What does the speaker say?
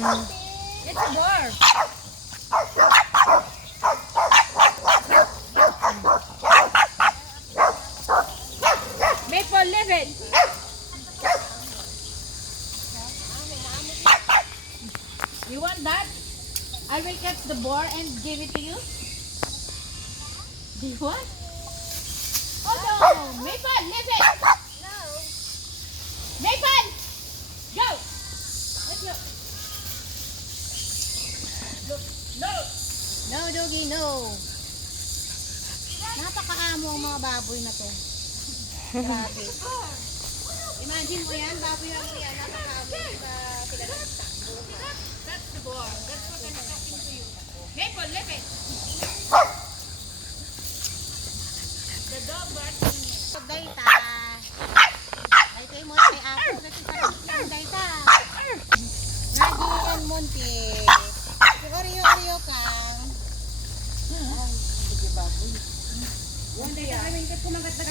It's a door. Maple, leave it. You want that? I will catch the boar and give it to you. Do you want? Oh no! Maple, leave it. Maple, go. Let's go. No. No, Doggy, no. Napakaamo ang mga baboy na to. Grabe. Imagine mo yan, baboy lang mo yan. Napakaamo sa sila ng That's the boar. That's what I'm talking to you. Maple, leave it. The dog barking. Dayta. Dayta mo kay ako. Dayta sa Dayta. Nagi and Monty. Oreo kang. Ay, sige baboy. One day, I mean, kumagat na